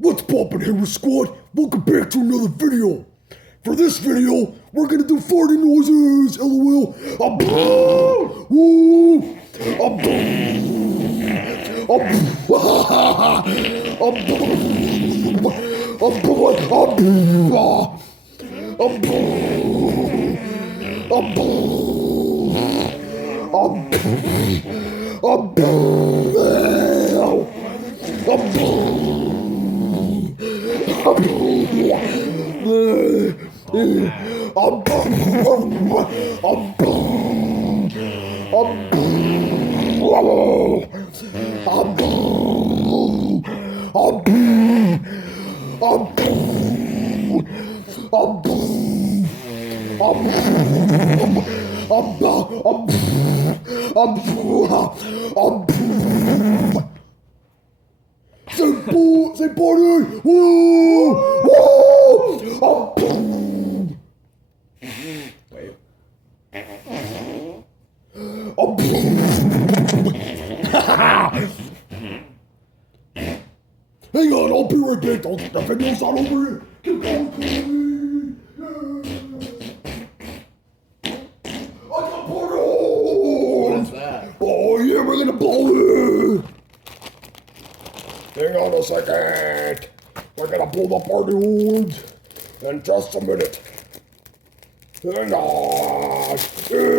What's poppin', Hero Squad? Welcome back to another video. For this video, we're gonna do farting noises. LOL. Woo. Say party! Woo! Woo! Wait. Hang on, I'll be right back. The video's not over yet. Keep going, Chloe. I got portals! What's that? Oh yeah, we're gonna blow it! Hang on a second. We're gonna blow the party horns in just a minute. Hang on. Hey.